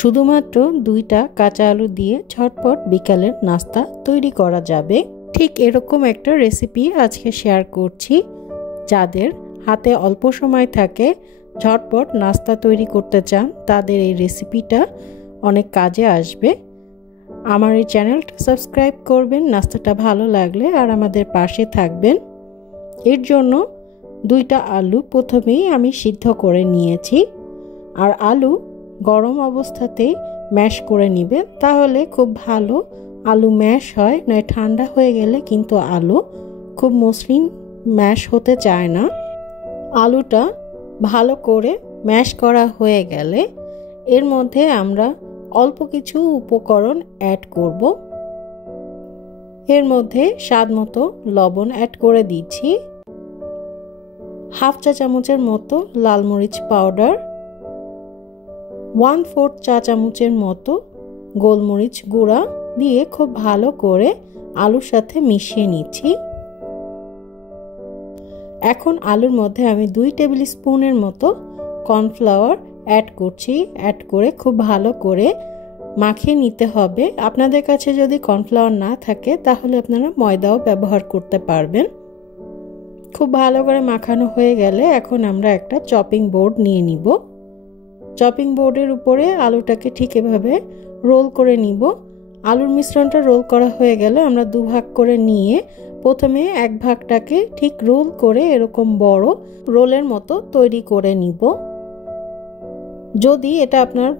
শুধুমাত্র 2টা কাঁচা আলু দিয়ে ঝটপট বিকালের নাস্তা তৈরি করা যাবে। ঠিক এরকম একটা রেসিপি আজকে শেয়ার করছি। যাদের হাতে অল্প সময় থাকে, ঝটপট নাস্তা তৈরি করতে চান, তাদের এই রেসিপিটা অনেক কাজে আসবে। আমার এই চ্যানেলটা সাবস্ক্রাইব করবেন নাস্তাটা ভালো লাগলে, আর আমাদের পাশে থাকবেন। এর জন্য 2টা আলু প্রথমেই আমি সিদ্ধ করে নিয়েছি। আর আলু গরম অবস্থাতেই ম্যাশ করে নেবেন, তাহলে খুব ভালো আলু ম্যাশ হয়। নয় ঠান্ডা হয়ে গেলে কিন্তু আলু খুব মসৃণ ম্যাশ হতে চায় না। আলুটা ভালো করে ম্যাশ করা হয়ে গেলে এর মধ্যে আমরা অল্প কিছু উপকরণ অ্যাড করব। এর মধ্যে স্বাদ মতো লবণ অ্যাড করে দিচ্ছি, হাফ চা চামচের মতো লাল মরিচ পাউডার, 1/4 চা চামচের মতো গোলমরিচ গুঁড়া দিয়ে খুব ভালো করে আলুর সাথে মিশিয়ে নিচ্ছি। এখন আলুর মধ্যে আমি 2 টেবিল স্পুনের মতো কর্নফ্লাওয়ার অ্যাড করছি। অ্যাড করে খুব ভালো করে মাখিয়ে নিতে হবে। আপনাদের কাছে যদি কর্নফ্লাওয়ার না থাকে তাহলে আপনারা ময়দাও ব্যবহার করতে পারবেন। খুব ভালো করে মাখানো হয়ে গেলে এখন আমরা একটা চপিং বোর্ড নিয়ে নিব। চপিং বোর্ডের উপরে আলুটাকে ঠিক এভাবে রোল করে নিব। আলুর মিশ্রণটা রোল করা হয়ে গেলে আমরা 2 ভাগ করে নিয়ে প্রথমে 1 ভাগটাকে ঠিক রোল করে এরকম বড় রোলের মতো তৈরি করে নিব। যদি এটা আপনার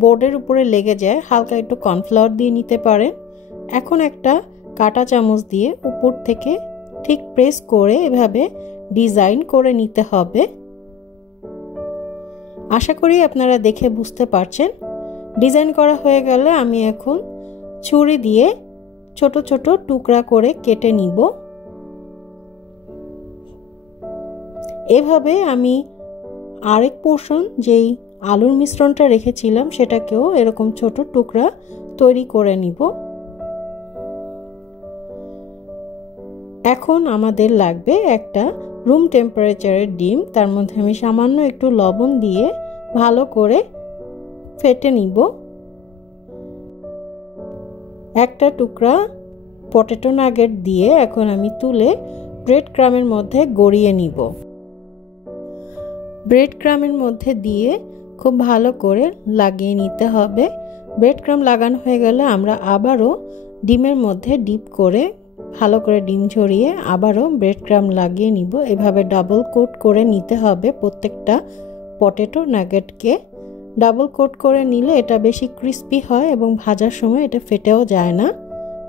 বোর্ডের উপরে লেগে যায়, হালকা একটু কর্নফ্লাওয়ার দিয়ে নিতে পারেন। এখন একটা কাঁটা চামচ দিয়ে উপর থেকে ঠিক প্রেস করে এভাবে ডিজাইন করে নিতে হবে। আশা করি আপনারা দেখে বুঝতে পারছেন। ডিজাইন করা হয়ে গেলে আমি এখন ছুরি দিয়ে ছোট ছোট টুকরা করে কেটে নিব। এভাবে আমি আরেক পোর্শন যেই আলুর মিশ্রণটা রেখেছিলাম সেটাকেও এরকম ছোট টুকরা তৈরি করে নিব। এখন আমাদের লাগবে একটা রুম টেম্পারেচারের ডিম। তার মধ্যে আমি সামান্য একটু লবণ দিয়ে ভালো করে ফেটে নিব। একটা টুকরা পটেটো নাগেট দিয়ে এখন আমি তুলে ব্রেড ক্রামের মধ্যে গড়িয়ে নিব। ব্রেড ক্রামের মধ্যে দিয়ে খুব ভালো করে লাগিয়ে নিতে হবে। ব্রেড ক্রাম লাগানো হয়ে গেলে আমরা আবারও ডিমের মধ্যে ডিপ করে ভালো করে ডিম ঝরিয়ে আবারও ব্রেড ক্রাম লাগিয়ে নিব। এভাবে ডাবল কোট করে নিতে হবে প্রত্যেকটা পটেটো নাগেটকে। ডাবল কোট করে নিলে এটা বেশি ক্রিস্পি হয় এবং ভাজার সময় এটা ফেটেও যায় না।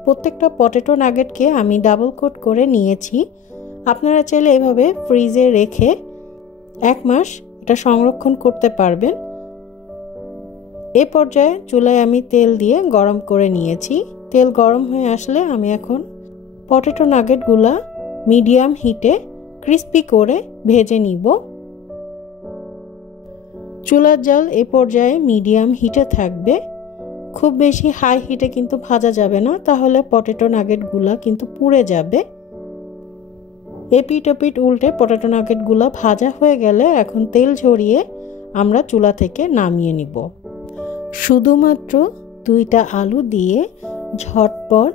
প্রত্যেকটা পটেটো নাগেটকে আমি ডাবল কোট করে নিয়েছি। আপনারা চাইলে এভাবে ফ্রিজে রেখে 1 মাস এটা সংরক্ষণ করতে পারবেন। এ পর্যায়ে চুলায় আমি তেল দিয়ে গরম করে নিয়েছি। তেল গরম হয়ে আসলে আমি এখন পটেটো নাগেটগুলা মিডিয়াম হিটে ক্রিস্পি করে ভেজে নিব। চুলার জাল এ পর্যায়ে মিডিয়াম হিটে থাকবে, খুব বেশি হাই হিটে কিন্তু ভাজা যাবে না, তাহলে পটেটো নাগেটগুলা কিন্তু পুড়ে যাবে। এপিট ওপিট উল্টে পটেটো নাগেটগুলা ভাজা হয়ে গেলে এখন তেল ঝরিয়ে আমরা চুলা থেকে নামিয়ে নিব। শুধুমাত্র 2টা আলু দিয়ে ঝটপট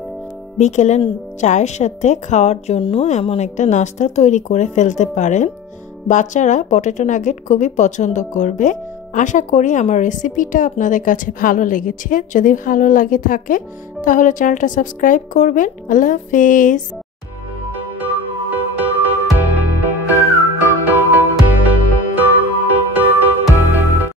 বিকেলের চায়ের সাথে খাওয়ার জন্য এমন একটা নাস্তা তৈরি করে ফেলতে পারেন। বাচ্চারা পটেটো নাগেট খুবই পছন্দ করবে। আশা করি আমার রেসিপিটা আপনাদের কাছে ভালো লেগেছে। যদি ভালো লাগে থাকে তাহলে চ্যানেলটা সাবস্ক্রাইব করবেন। আল্লাহ হাফেজ।